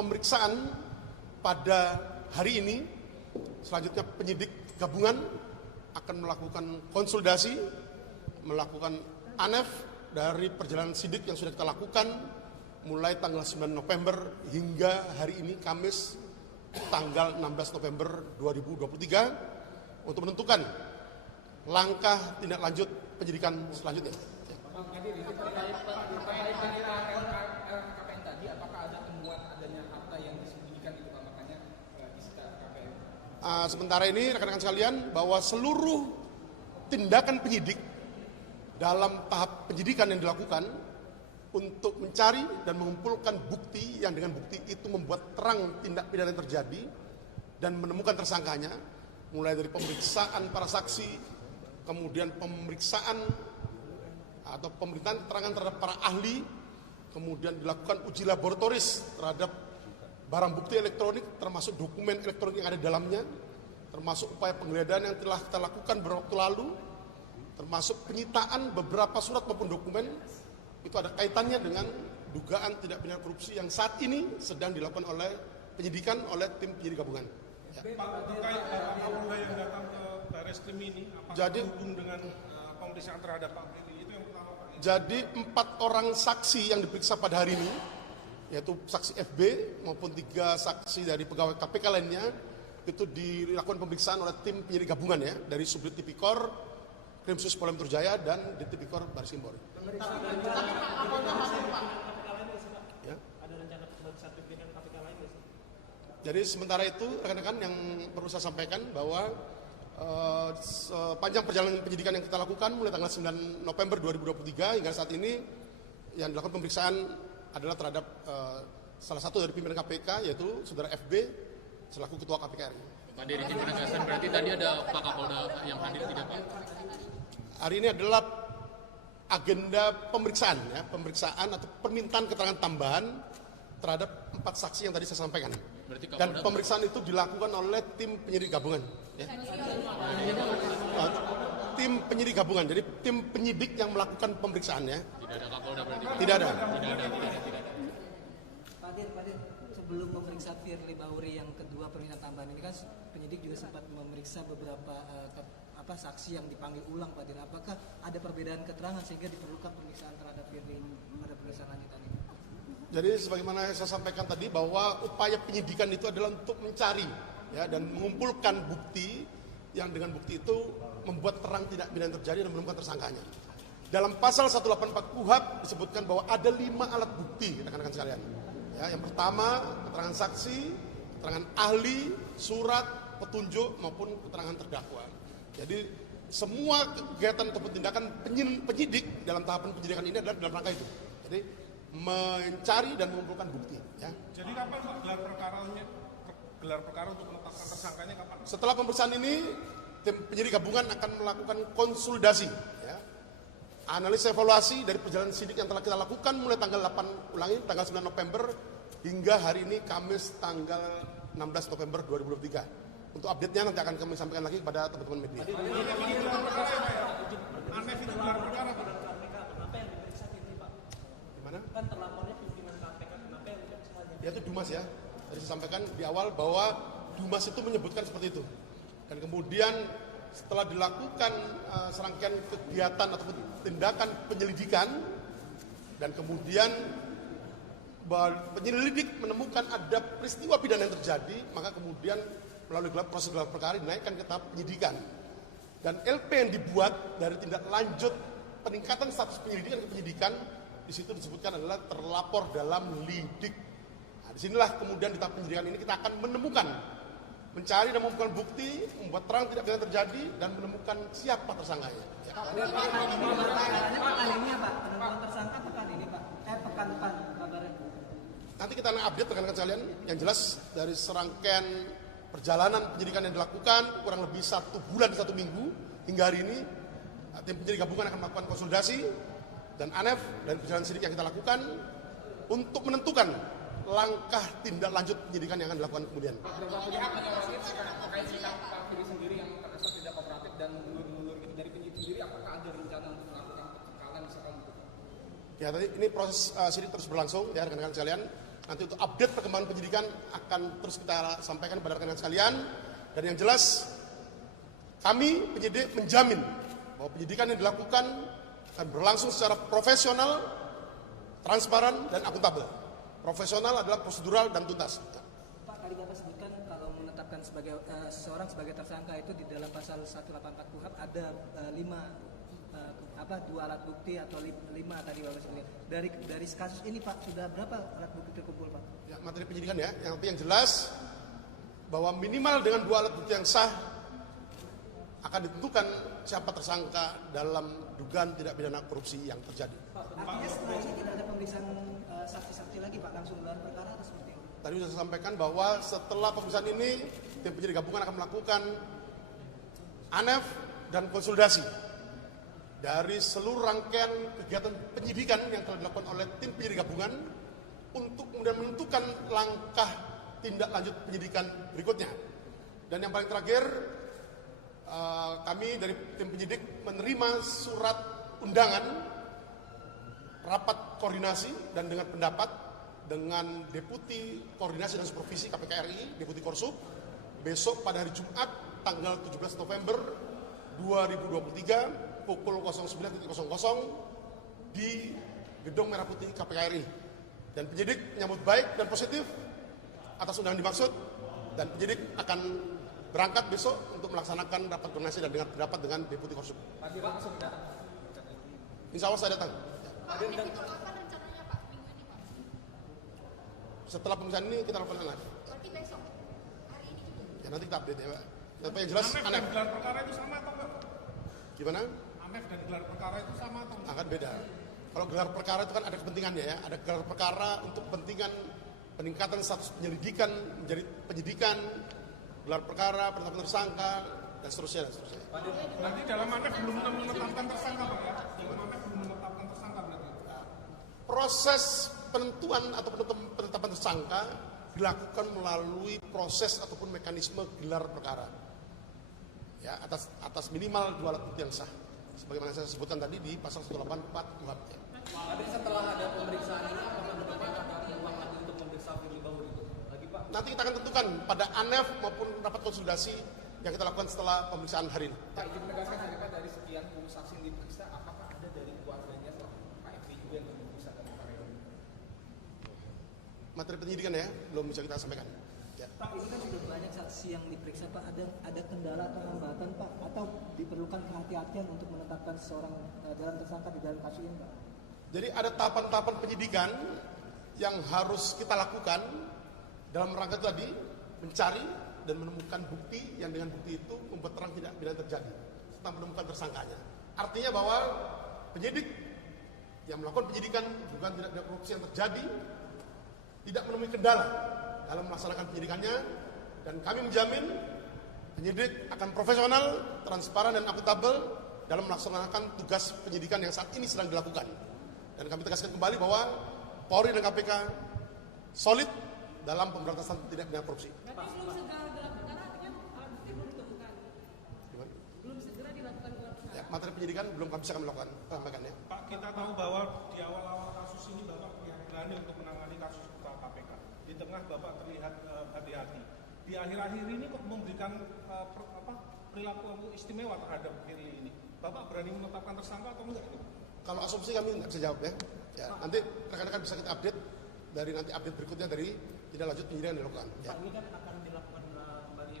pemeriksaan pada hari ini. Selanjutnya penyidik gabungan akan melakukan konsolidasi, melakukan ANEF dari perjalanan sidik yang sudah kita lakukan mulai tanggal 9 November hingga hari ini Kamis tanggal 16 November 2023 untuk menentukan langkah tindak lanjut penyidikan selanjutnya. KPN tadi, apakah ada temuan adanya harta yang disembunyikan itu makanya disita KPN? Sementara ini rekan-rekan sekalian bahwa seluruh tindakan penyidik dalam tahap penyidikan yang dilakukan untuk mencari dan mengumpulkan bukti yang dengan bukti itu membuat terang tindak pidana yang terjadi dan menemukan tersangkanya, mulai dari pemeriksaan para saksi, kemudian pemeriksaan atau pemberitaan keterangan terhadap para ahli, kemudian dilakukan uji laboratoris terhadap barang bukti elektronik termasuk dokumen elektronik yang ada di dalamnya, termasuk upaya penggeledahan yang telah kita lakukan beberapa waktu lalu, termasuk penyitaan beberapa surat maupun dokumen. Itu ada kaitannya dengan dugaan tindak pidana korupsi yang saat ini sedang dilakukan oleh penyidikan oleh tim penyidik gabungan. Ya. Pak, terkait Kapolda yang datang ke Barreskrim ini, apakah berhubung dengan pemeriksaan terhadap Pak Firly? Itu yang pertama, Pak. Jadi 4 orang saksi yang diperiksa pada hari ini, yaitu saksi FB maupun 3 saksi dari pegawai KPK lainnya, itu dilakukan pemeriksaan oleh tim penyidik gabungan ya, dari Subdit Tipikor, Krimsus Polda Metro Jaya dan Ditipikor Barreskrim Polri. Ya. Jadi sementara itu rekan-rekan yang perlu saya sampaikan bahwa sepanjang perjalanan penyidikan yang kita lakukan mulai tanggal 9 November 2023 hingga saat ini yang dilakukan pemeriksaan adalah terhadap salah satu dari pimpinan KPK yaitu saudara FB selaku Ketua KPK RI. Pak dari izin penegasan berarti tadi ada Pak Kapolda yang hadir tidak Pak? Hari ini adalah agenda pemeriksaan ya, pemeriksaan atau permintaan keterangan tambahan terhadap 4 saksi yang tadi saya sampaikan. Dan pemeriksaan itu dilakukan oleh tim penyidik gabungan. Ya. Tim penyidik gabungan, jadi tim penyidik yang melakukan pemeriksaan ya. Tidak ada Kapolda berarti? Tidak ada. Pak Dir, sebelum memeriksa Firly Bahuri yang kedua permintaan tambahan ini kan penyidik juga sempat memeriksa beberapa saksi yang dipanggil ulang, Pak Dir. Apakah ada perbedaan keterangan sehingga diperlukan pemeriksaan terhadap Firly pada pemeriksaan lanjutan ini? Jadi sebagaimana saya sampaikan tadi bahwa upaya penyidikan itu adalah untuk mencari ya dan mengumpulkan bukti yang dengan bukti itu membuat terang tindak pidana terjadi dan menemukan tersangkanya. Dalam pasal 184 KUHP disebutkan bahwa ada 5 alat bukti rekan-rekan sekalian. Ya, yang pertama keterangan saksi, keterangan ahli, surat, petunjuk maupun keterangan terdakwa. Jadi semua kegiatan atau tindakan penyidik dalam tahapan penyidikan ini adalah dalam rangka itu. Jadi mencari dan mengumpulkan bukti. Ya. Jadi kapan Pak gelar perkara untuk menetapkan tersangkanya kapan? Setelah pemeriksaan ini, tim penyidik gabungan akan melakukan konsolidasi, ya, analisa evaluasi dari perjalanan sidik yang telah kita lakukan mulai tanggal 9 November hingga hari ini Kamis tanggal 16 November 2023. Untuk update-nya nanti akan kami sampaikan lagi kepada teman-teman media. ANEF itu gelar perkara Pak. Gimana? Kan terlapornya pimpinan KPK, kenapa yang semuanya? Ya itu Dumas ya. Tadi saya sampaikan di awal bahwa Dumas itu menyebutkan seperti itu. Dan kemudian setelah dilakukan serangkaian kegiatan atau tindakan penyelidikan dan kemudian penyelidik menemukan ada peristiwa pidana yang terjadi, maka kemudian melalui proses gelar perkara dinaikkan ke tahap penyidikan. Dan LP yang dibuat dari tindak lanjut peningkatan status penyelidikan ke penyidikan, di situ disebutkan adalah terlapor dalam lidik. Nah, disinilah kemudian di tahap penyidikan ini kita akan menemukan, mencari dan mengumpulkan bukti, membuat terang tidak pidana terjadi dan menemukan siapa tersangkanya. Ya. Pertanyaannya pekan ini ya Pak, penentuan tersangka pekan ini Pak, pekan depan kabarnya. Nanti kita akan update rekan-rekan sekalian. Yang jelas dari serangkaian perjalanan penyidikan yang dilakukan kurang lebih 1 bulan 1 minggu hingga hari ini, tim penyidik gabungan akan melakukan konsolidasi dan ANEF dan perjalanan sidik yang kita lakukan untuk menentukan langkah tindak lanjut penyidikan yang akan dilakukan kemudian. Beberapa pihak menyoroti terkait sikap Pak Firly sendiri yang terkesan tidak kooperatif dan mundur-mundur gitu. Dari penyidik sendiri apakah ada rencana untuk melakukan pencekalan misalkan gitu? Ya tadi ini proses sidik terus berlangsung ya rekan-rekan sekalian. Nanti untuk update perkembangan penyidikan akan terus kita sampaikan kepada rekan-rekan sekalian. Dan yang jelas, kami penyidik menjamin bahwa penyidikan yang dilakukan akan berlangsung secara profesional, transparan, dan akuntabel. Profesional adalah prosedural dan tuntas. Pak, tadi Bapak sebutkan kalau menetapkan sebagai seseorang sebagai tersangka itu di dalam pasal 184 KUHP ada 2 alat bukti atau 5 tadi Bapak sebutkan. Dari kasus ini Pak, sudah berapa alat bukti terkumpul Pak? Ya, materi penyidikan ya, yang jelas bahwa minimal dengan 2 alat bukti yang sah akan ditentukan siapa tersangka dalam dugaan tindak pidana korupsi yang terjadi. Artinya setelah ini tidak ada pemeriksaan saksi-saksi lagi Pak, langsung gelar perkara atau seperti itu? Tadi sudah saya sampaikan bahwa setelah pemeriksaan ini, tim penyidik gabungan akan melakukan ANEF dan konsolidasi dari seluruh rangkaian kegiatan penyidikan yang telah dilakukan oleh tim penyidik gabungan untuk kemudian menentukan langkah tindak lanjut penyidikan berikutnya. Dan yang paling terakhir, kami dari tim penyidik menerima surat undangan rapat koordinasi dan dengan pendapat dengan Deputi Koordinasi dan Supervisi KPK RI, Deputi Korsup, besok pada hari Jumat tanggal 17 November 2023 pukul 09.00 di Gedung Merah Putih KPK RI. Dan penyidik menyambut baik dan positif atas undangan dimaksud, dan penyidik akan berangkat besok untuk melaksanakan rapat koordinasi dan dengan pendapat dengan Deputi Korsup. Hadir langsung datang. Insya Allah saya datang. Pak, itu kapan rencananya Pak? Minggu ini Pak? Setelah pemeriksaan ini kita lakukan live. Berarti besok, hari ini juga? Ya nanti kita update ya Pak. Tapi yang jelas ANEF ANEF. dan gelar perkara itu sama atau enggak? Gimana? ANEF dan gelar perkara itu sama atau enggak? Akan beda. Kalau gelar perkara itu kan ada kepentingannya ya. Ada gelar perkara untuk kepentingan peningkatan status penyelidikan menjadi penyidikan, gelar perkara, penetapan tersangka, dan seterusnya dan seterusnya. Berarti dalam ANEF belum menetapkan tersangka Pak ya? Dalam ANEF belum menetapkan tersangka berarti? Proses penentuan atau penetapan tersangka dilakukan melalui proses ataupun mekanisme gelar perkara. Ya, atas minimal 2 alat bukti yang sah. Sebagaimana saya sebutkan tadi di pasal 184 KUHP. Ya. Tapi setelah ada pemeriksaan ini, apakah ke depan ada peluang lagi untuk memeriksa Firly Bahuri itu? Lagi Pak? Nanti kita akan tentukan pada ANEF maupun rapat konsolidasi yang kita lakukan setelah pemeriksaan hari ini. Pak, izin menegaskan saja Pak, dari sekian 10 saksi yang diperiksa, apakah ada dari keluarganya Pak FB juga yang diperiksa dalam karya ini? Materi penyidikan ya, belum bisa kita sampaikan. Ya. Pak, ini kan sudah banyak saksi yang diperiksa Pak, ada kendala atau hambatan Pak, atau diperlukan kehati-hatian untuk menetapkan seseorang dalam tersangka di dalam kasus ini Pak? Jadi ada tahapan-tahapan penyidikan yang harus kita lakukan dalam rangka tadi mencari dan menemukan bukti yang dengan bukti itu membuat terang tidak pidana terjadi serta menemukan tersangkanya. Artinya bahwa penyidik yang melakukan penyidikan bukan tidak ada korupsi yang terjadi tidak menemui kendala dalam melaksanakan penyidikannya, dan kami menjamin penyidik akan profesional, transparan, dan akuntabel dalam melaksanakan tugas penyidikan yang saat ini sedang dilakukan. Dan kami tegaskan kembali bahwa Polri dan KPK solid dalam pemberantasan tindak pidana korupsi. Berarti belum segera gelar perkara, artinya alat bukti belum ditemukan? Gimana? Belum segera dilakukan gelar perkara? Ya, materi penyidikan belum kami bisa melakukan sampaikan ya. Pak, kita tahu bahwa di awal-awal kasus ini Bapak yang berani untuk menangani kasus KPK. Di tengah Bapak terlihat hati-hati. Di akhir-akhir ini kok memberikan perilaku istimewa terhadap Firly ini. Bapak berani menetapkan tersangka atau enggak? Kalau asumsi kami nggak bisa jawab ya. Ya, nanti rekan-rekan bisa kita update dari nanti update berikutnya dari tindak lanjut penyidikan yang dilakukan. Ya. Pak, ini kan akan dilakukan kembali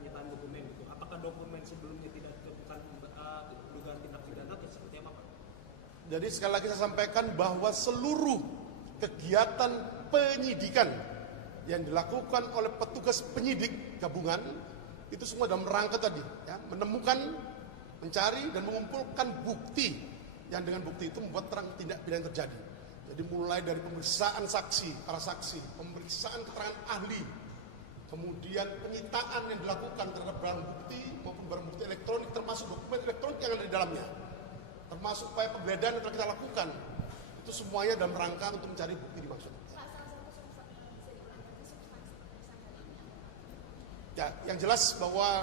penyitaan dokumen gitu. Apakah dokumen sebelumnya tidak ditemukan dugaan tindak pidana atau seperti apa Pak? Jadi sekali lagi saya sampaikan bahwa seluruh kegiatan penyidikan yang dilakukan oleh petugas penyidik gabungan itu semua dalam rangka tadi ya, menemukan, mencari dan mengumpulkan bukti yang dengan bukti itu membuat terang tindak pidana terjadi. Jadi mulai dari pemeriksaan saksi, para saksi, pemeriksaan keterangan ahli, kemudian penyitaan yang dilakukan terhadap barang bukti maupun barang bukti elektronik termasuk dokumen elektronik yang ada di dalamnya, termasuk upaya penggeledahan yang telah kita lakukan, itu semuanya dalam rangka untuk mencari bukti dimaksud. Ya, yang jelas bahwa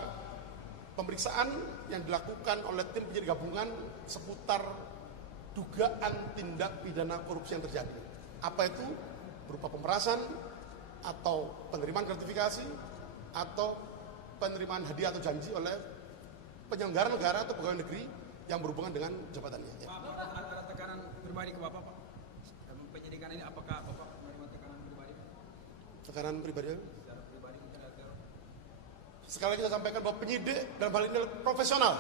pemeriksaan yang dilakukan oleh tim penyidik gabungan seputar dugaan tindak pidana korupsi yang terjadi. Apa itu? berupa pemerasan atau penerimaan gratifikasi atau penerimaan hadiah atau janji oleh penyelenggara negara atau pegawai negeri yang berhubungan dengan jabatannya. Ya. Pak, ada tekanan pribadi ke Bapak, Pak? Dalam penyidikan ini apakah Bapak menerima tekanan pribadi? Tekanan pribadi? Secara pribadi kita ada teror. Sekali lagi saya sampaikan bahwa penyidik dalam hal ini adalah profesional,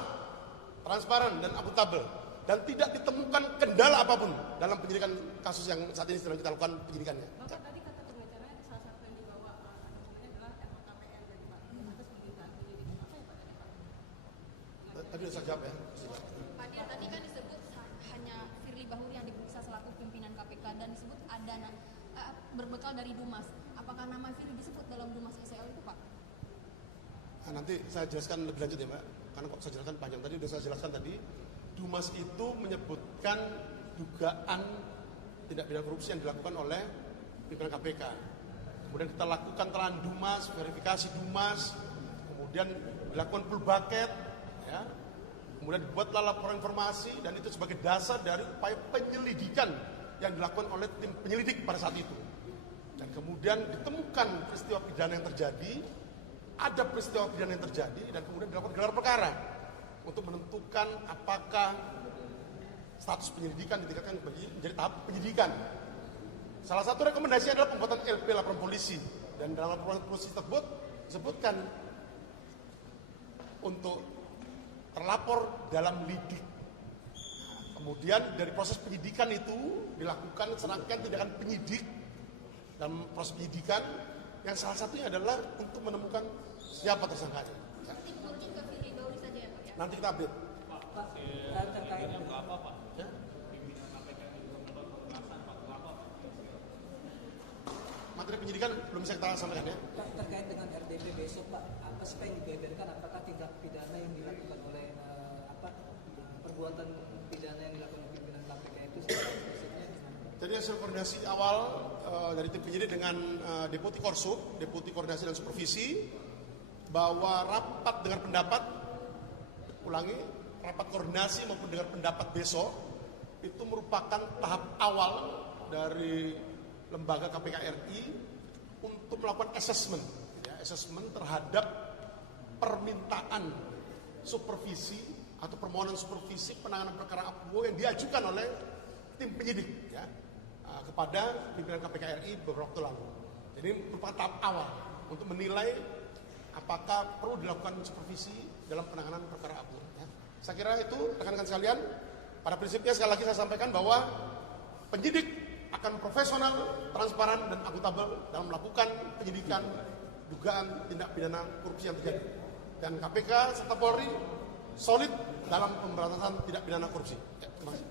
transparan dan akuntabel, dan tidak ditemukan kendala apapun dalam penyidikan kasus yang saat ini sedang kita lakukan penyidikannya. Bapak tadi kata pengacaranya salah satu yang dibawa dokumennya adalah LHKPN dari Pak atas penyidikan penyidik. Apa ya Pak tadi Pak? Tadi sudah saya jawab ya. Pak Dir, tadi kan disebut hanya Firly Bahuri yang diperiksa selaku pimpinan KPK dan disebut ada berbekal dari Dumas. Apakah nama Firly disebut dalam Dumas SEL itu Pak? Nah, nanti saya jelaskan lebih lanjut ya Mbak, karena kok saya jelaskan panjang tadi, sudah saya jelaskan tadi. Dumas itu menyebutkan dugaan tindak pidana korupsi yang dilakukan oleh pimpinan KPK. Kemudian kita lakukan telahan Dumas, verifikasi Dumas, kemudian dilakukan full bucket, ya. Kemudian dibuatlah laporan informasi dan itu sebagai dasar dari upaya penyelidikan yang dilakukan oleh tim penyelidik pada saat itu. Dan kemudian ditemukan peristiwa pidana yang terjadi, ada peristiwa pidana yang terjadi dan kemudian dilakukan gelar perkara untuk menentukan apakah status penyelidikan ditingkatkan menjadi tahap penyidikan. Salah satu rekomendasi adalah pembuatan LP laporan polisi dan dalam laporan polisi tersebut disebutkan untuk terlapor dalam lidik. Kemudian dari proses penyidikan itu dilakukan serangkaian tindakan penyidik dalam proses penyidikan yang salah satunya adalah untuk menemukan siapa tersangkanya. Ya. Nanti turunnya ke Firly Bahuri saja ya Pak ya? Nanti kita update. Pak, terkait Ya. Materi penyidikan belum bisa kita sampaikan ya. Pak, terkait dengan RDP besok Pak, apa sih Pak yang dibeberkan? Apakah tindak pidana yang dilakukan oleh perbuatan pidana yang dilakukan oleh pimpinan KPK itu spesifiknya gimana Pak? Jadi hasil koordinasi awal dari tim penyidik dengan Deputi Korsub, Deputi Koordinasi dan Supervisi, bahwa rapat dengar pendapat, ulangi, rapat koordinasi maupun dengar pendapat besok itu merupakan tahap awal dari lembaga KPK RI untuk melakukan assessment, ya, assessment terhadap permintaan supervisi atau permohonan supervisi penanganan perkara APBO yang diajukan oleh tim penyidik ya, kepada pimpinan KPK RI beberapa waktu lalu. Jadi merupakan tahap awal untuk menilai apakah perlu dilakukan supervisi dalam penanganan perkara APBO. Ya. Saya kira itu rekan-rekan sekalian. Pada prinsipnya sekali lagi saya sampaikan bahwa penyidik akan profesional, transparan dan akuntabel dalam melakukan penyidikan dugaan tindak pidana korupsi yang terjadi. Dan KPK serta Polri solid dalam pemberantasan tindak pidana korupsi. Ya, terima kasih.